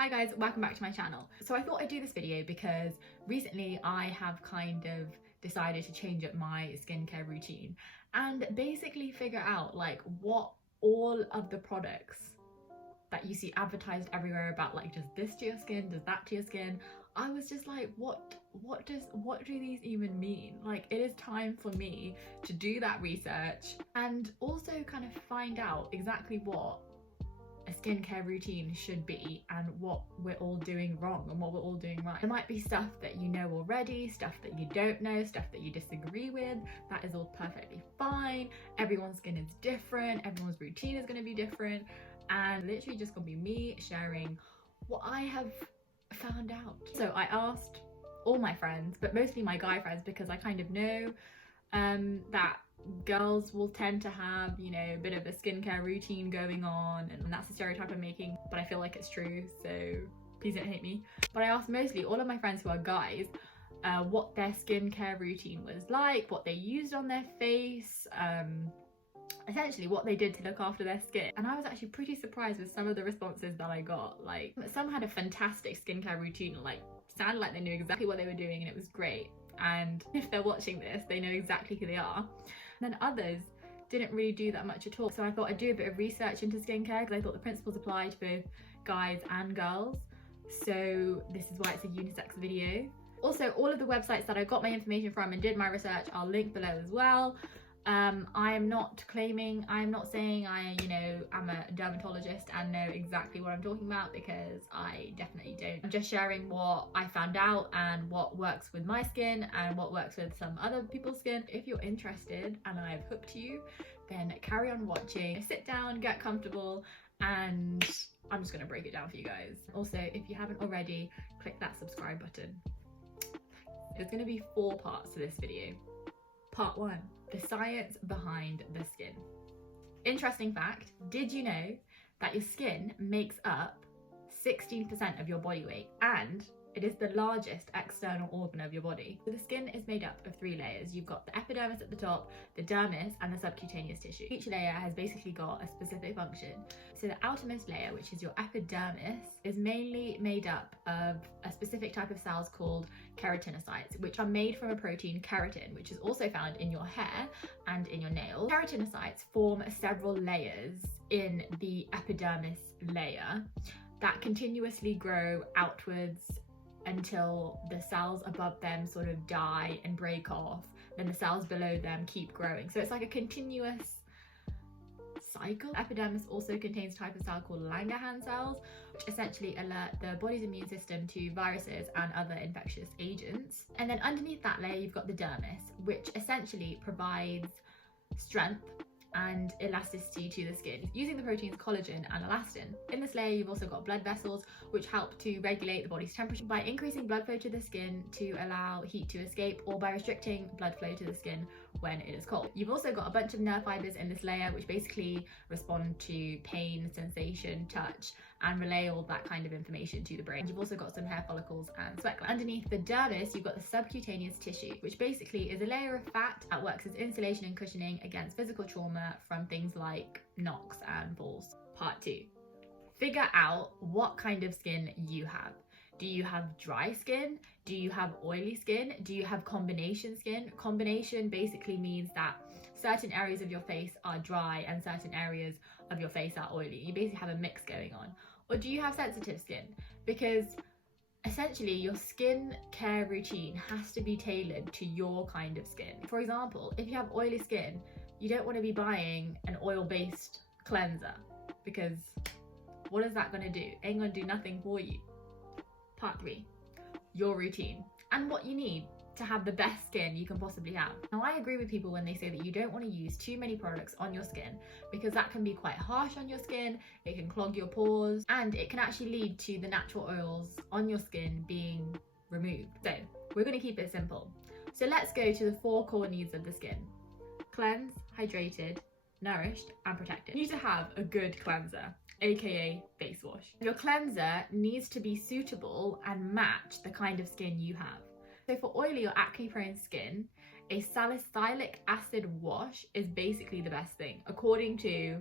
Hi guys, welcome back to my channel. So I thought I'd do this video because recently I have kind of decided to change up my skincare routine and basically figure out like what all of the products that you see advertised everywhere about, like, does this to your skin, does that to your skin. I was just like, what do these even mean? Like, it is time for me to do that research and also kind of find out exactly what a skincare routine should be and what we're all doing wrong and what we're all doing right. There might be stuff that you know already, stuff that you don't know, stuff that you disagree with. That is all perfectly fine. Everyone's skin is different, everyone's routine is going to be different, and literally just gonna be me sharing what I have found out. So I asked all my friends, but mostly my guy friends, because I kind of know that girls will tend to have, you know, a bit of a skincare routine going on, and that's a stereotype I'm making, but I feel like it's true, so please don't hate me. But I asked mostly all of my friends who are guys what their skincare routine was like, what they used on their face, essentially what they did to look after their skin. And I was actually pretty surprised with some of the responses that I got. Like, some had a fantastic skincare routine, like sounded like they knew exactly what they were doing and it was great, and if they're watching this they know exactly who they are. And then others didn't really do that much at all. So I thought I'd do a bit of research into skincare because I thought the principles apply to both guys and girls, so this is why it's a unisex video. Also, all of the websites that I got my information from and did my research I'll link below as well. I am not claiming, I'm not saying I, am a dermatologist and know exactly what I'm talking about, because I definitely don't. I'm just sharing what I found out and what works with my skin and what works with some other people's skin. If you're interested and I've hooked you, then carry on watching. Sit down, get comfortable, and I'm just gonna break it down for you guys. Also, if you haven't already, click that subscribe button. There's gonna be 4 parts to this video. Part 1, the science behind the skin. Interesting fact, did you know that your skin makes up 16% of your body weight, and it is the largest external organ of your body? So the skin is made up of 3 layers. You've got the epidermis at the top, the dermis, and the subcutaneous tissue. Each layer has basically got a specific function. So the outermost layer, which is your epidermis, is mainly made up of a specific type of cells called keratinocytes, which are made from a protein keratin, which is also found in your hair and in your nails. Keratinocytes form several layers in the epidermis layer that continuously grow outwards until the cells above them sort of die and break off. Then the cells below them keep growing. So it's like a continuous cycle. Epidermis also contains a type of cell called Langerhans cells, which essentially alert the body's immune system to viruses and other infectious agents. And then underneath that layer you've got the dermis, which essentially provides strength and elasticity to the skin using the proteins collagen and elastin. In this layer you've also got blood vessels, which help to regulate the body's temperature by increasing blood flow to the skin to allow heat to escape, or by restricting blood flow to the skin when it is cold. You've also got a bunch of nerve fibers in this layer which basically respond to pain, sensation, touch, and relay all that kind of information to the brain. You've also got some hair follicles and sweat glands. Underneath the dermis you've got the subcutaneous tissue, which basically is a layer of fat that works as insulation and cushioning against physical trauma from things like knocks and falls. Part 2, figure out what kind of skin you have. Do you have dry skin? Do you have oily skin? Do you have combination skin? Combination basically means that certain areas of your face are dry and certain areas of your face are oily. You basically have a mix going on. Or do you have sensitive skin? Because essentially your skin care routine has to be tailored to your kind of skin. For example, if you have oily skin, you don't want to be buying an oil-based cleanser, because what is that going to do? Ain't going to do nothing for you. Part 3, your routine and what you need to have the best skin you can possibly have. Now, I agree with people when they say that you don't want to use too many products on your skin, because that can be quite harsh on your skin, it can clog your pores, and it can actually lead to the natural oils on your skin being removed. So we're going to keep it simple. So let's go to the 4 core needs of the skin: cleanse, hydrated, nourished, and protected. You need to have a good cleanser, aka face wash. Your cleanser needs to be suitable and match the kind of skin you have. So for oily or acne prone skin, a salicylic acid wash is basically the best thing, according to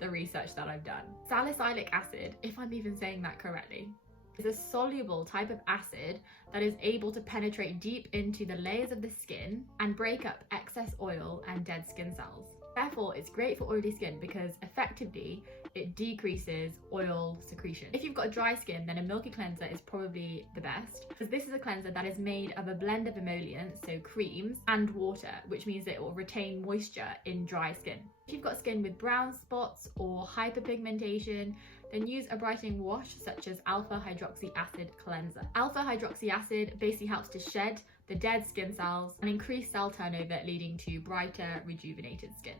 the research that I've done. Salicylic acid, if I'm even saying that correctly, It's a soluble type of acid that is able to penetrate deep into the layers of the skin and break up excess oil and dead skin cells. Therefore, it's great for oily skin because effectively it decreases oil secretion. If you've got dry skin, then a milky cleanser is probably the best, because this is a cleanser that is made of a blend of emollients, so creams, and water, which means that it will retain moisture in dry skin. If you've got skin with brown spots or hyperpigmentation, then use a brightening wash such as alpha hydroxy acid cleanser. Alpha hydroxy acid basically helps to shed the dead skin cells and increase cell turnover, leading to brighter, rejuvenated skin.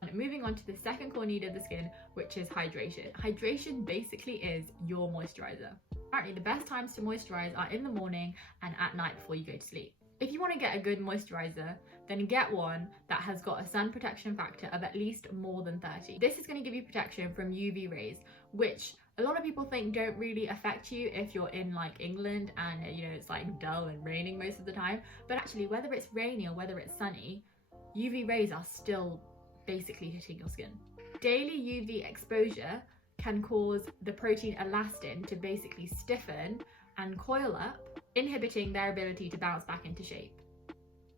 And moving on to the second core need of the skin, which is hydration. Hydration basically is your moisturizer. Apparently, the best times to moisturize are in the morning and at night before you go to sleep. If you want to get a good moisturizer, then get one that has got a sun protection factor of at least more than 30. This is going to give you protection from UV rays, which a lot of people think don't really affect you if you're in like England and you know it's like dull and raining most of the time. But actually, whether it's rainy or whether it's sunny, UV rays are still basically hitting your skin. Daily UV exposure can cause the protein elastin to basically stiffen and coil up, inhibiting their ability to bounce back into shape,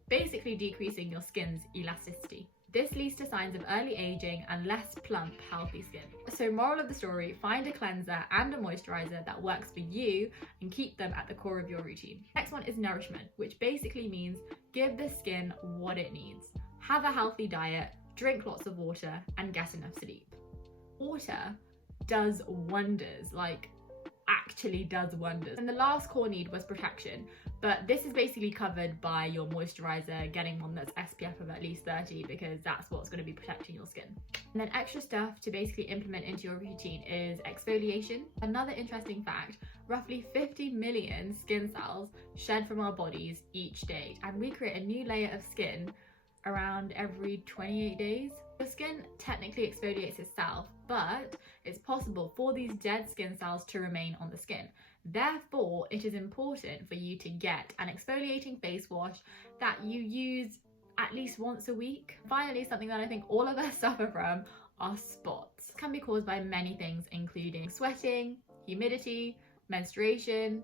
basically decreasing your skin's elasticity. This leads to signs of early aging and less plump, healthy skin. So moral of the story, find a cleanser and a moisturizer that works for you and keep them at the core of your routine. Next one is nourishment, which basically means give the skin what it needs. Have a healthy diet, drink lots of water, and get enough sleep. Water does wonders, like actually does wonders. And the last core need was protection, but this is basically covered by your moisturizer, getting one that's SPF of at least 30 because that's what's going to be protecting your skin. And then extra stuff to basically implement into your routine is exfoliation. Another interesting fact, roughly 50 million skin cells shed from our bodies each day, and we create a new layer of skin around every 28 days. Your skin technically exfoliates itself, but it's possible for these dead skin cells to remain on the skin. Therefore, it is important for you to get an exfoliating face wash that you use at least once a week. Finally, something that I think all of us suffer from are spots. It can be caused by many things, including sweating, humidity, menstruation,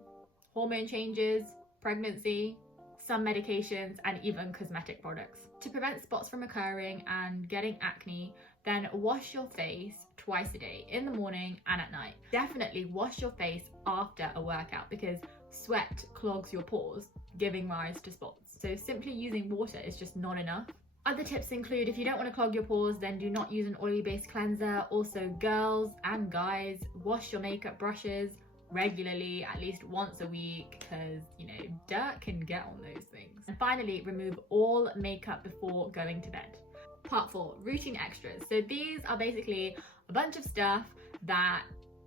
hormone changes, pregnancy, some medications, and even cosmetic products. To prevent spots from occurring and getting acne, then wash your face twice a day, in the morning and at night. Definitely wash your face after a workout because sweat clogs your pores, giving rise to spots. So simply using water is just not enough. Other tips include, if you don't want to clog your pores, then do not use an oily based cleanser. Also, girls and guys, wash your makeup brushes regularly, at least once a week, because you know dirt can get on those things. And finally, remove all makeup before going to bed. Part 4, routine extras. So these are basically a bunch of stuff that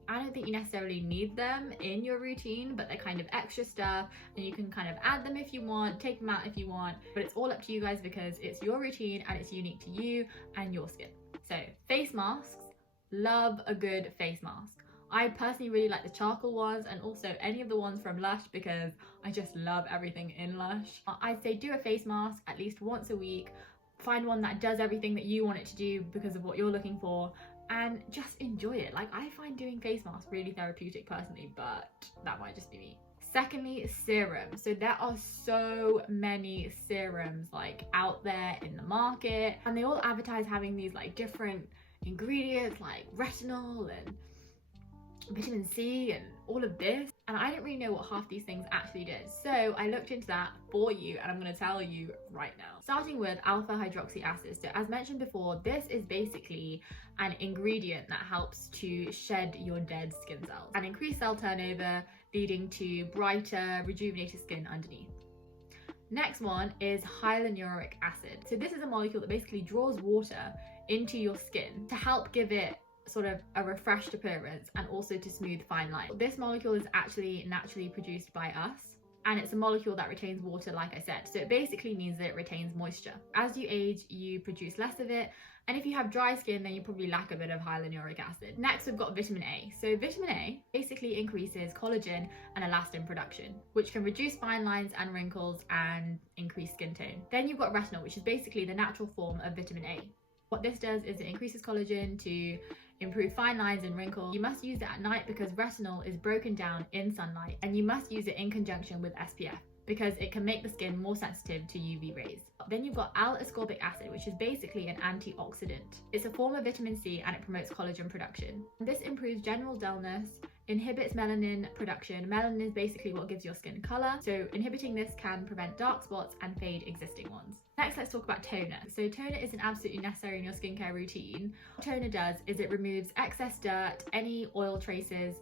I don't think you necessarily need them in your routine, but they're kind of extra stuff and you can kind of add them if you want, take them out if you want, but it's all up to you guys because it's your routine and it's unique to you and your skin. So face masks, love a good face mask. I personally really like the charcoal ones and also any of the ones from Lush because I just love everything in Lush. I'd say do a face mask at least once a week. Find one that does everything that you want it to do because of what you're looking for and just enjoy it. Like, I find doing face masks really therapeutic personally, but that might just be me. Secondly, serums. So there are so many serums like out there in the market and they all advertise having these like different ingredients like retinol and vitamin C and all of this, and I didn't really know what half these things actually did, so I looked into that for you and I'm going to tell you right now. Starting with alpha hydroxy acid. So as mentioned before, this is basically an ingredient that helps to shed your dead skin cells and increase cell turnover, leading to brighter, rejuvenated skin underneath. Next one is hyaluronic acid. So this is a molecule that basically draws water into your skin to help give it sort of a refreshed appearance and also to smooth fine lines. This molecule is actually naturally produced by us and it's a molecule that retains water, like I said. So it basically means that it retains moisture. As you age, you produce less of it, and if you have dry skin, then you probably lack a bit of hyaluronic acid. Next, we've got vitamin A. So vitamin A basically increases collagen and elastin production, which can reduce fine lines and wrinkles and increase skin tone. Then you've got retinol, which is basically the natural form of vitamin A. What this does is it increases collagen to improve fine lines and wrinkles. You must use it at night because retinol is broken down in sunlight, and you must use it in conjunction with SPF because it can make the skin more sensitive to UV rays. Then you've got L-ascorbic acid, which is basically an antioxidant. It's a form of vitamin C and it promotes collagen production. This improves general dullness, inhibits melanin production. Melanin is basically what gives your skin color, so inhibiting this can prevent dark spots and fade existing ones. Next, let's talk about toner. So toner isn't absolutely necessary in your skincare routine. What toner does is it removes excess dirt, any oil traces,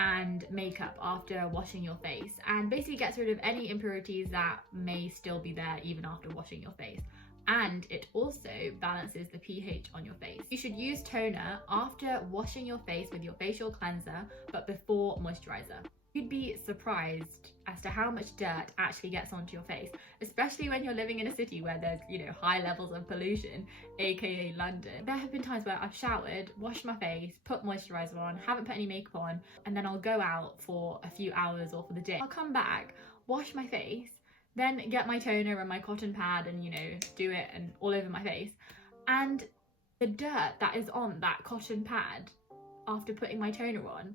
and makeup after washing your face, and basically gets rid of any impurities that may still be there even after washing your face. And it also balances the pH on your face. You should use toner after washing your face with your facial cleanser, but before moisturizer. You'd be surprised as to how much dirt actually gets onto your face, especially when you're living in a city where there's, high levels of pollution, aka London. There have been times where I've showered, washed my face, put moisturizer on, haven't put any makeup on, and then I'll go out for a few hours or for the day. I'll come back, wash my face, then get my toner and my cotton pad and, do it and all over my face. And the dirt that is on that cotton pad after putting my toner on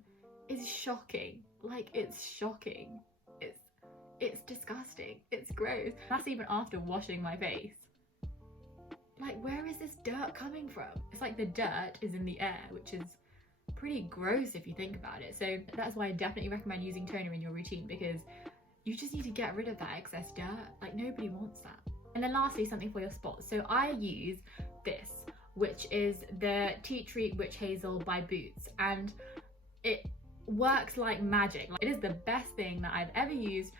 is shocking. Like, it's shocking. It's disgusting. It's gross. That's even after washing my face. Like, where is this dirt coming from? It's like the dirt is in the air, which is pretty gross if you think about it. So that's why I definitely recommend using toner in your routine, because you just need to get rid of that excess dirt. Like, nobody wants that. And then lastly, something for your spots. So I use this, which is the Tea Tree Witch Hazel by Boots, and it works like magic. Like, it is the best thing that I've ever used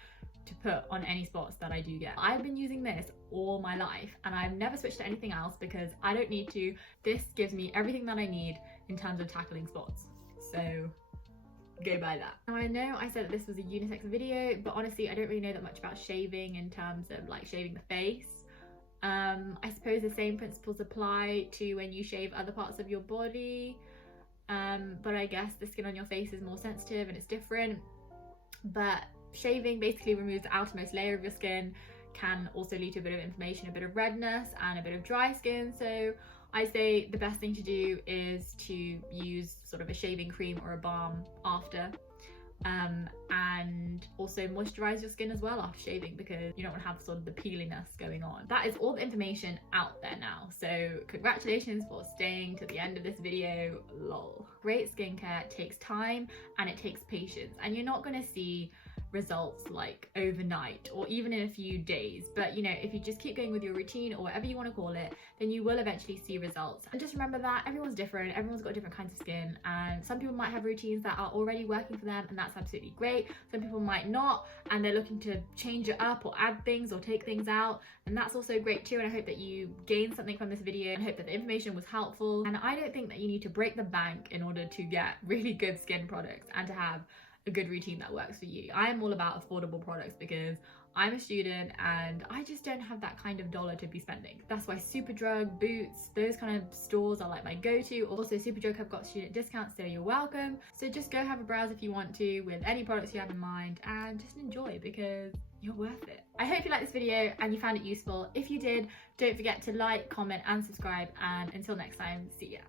to put on any spots that I do get. I've been using this all my life and I've never switched to anything else because I don't need to. This gives me everything that I need in terms of tackling spots. So go buy that. Now, I know I said that this was a unisex video, but honestly I don't really know that much about shaving in terms of like shaving the face. I suppose the same principles apply to when you shave other parts of your body, but I guess the skin on your face is more sensitive and it's different. But shaving basically removes the outermost layer of your skin, can also lead to a bit of inflammation, a bit of redness and a bit of dry skin. So I say the best thing to do is to use sort of a shaving cream or a balm after, and also moisturize your skin as well after shaving, because you don't want to have sort of the peeliness going on. That is all the information out there now, so congratulations for staying to the end of this video. Lol. Great skincare takes time and it takes patience, and you're not going to see results like overnight or even in a few days, but if you just keep going with your routine or whatever you want to call it, then you will eventually see results. And just remember that everyone's different, everyone's got different kinds of skin, and some people might have routines that are already working for them and that's absolutely great. Some people might not and they're looking to change it up or add things or take things out, and that's also great too. And I hope that you gained something from this video and hope that the information was helpful. And I don't think that you need to break the bank in order to get really good skin products and to have a good routine that works for you. I am all about affordable products because I'm a student and I just don't have that kind of dollar to be spending. That's why Superdrug, Boots, those kind of stores are like my go-to. Also, Superdrug have got student discounts, so you're welcome. So just go have a browse if you want to with any products you have in mind and just enjoy, because you're worth it. I hope you liked this video and you found it useful. If you did, don't forget to like, comment and subscribe, and until next time, see ya.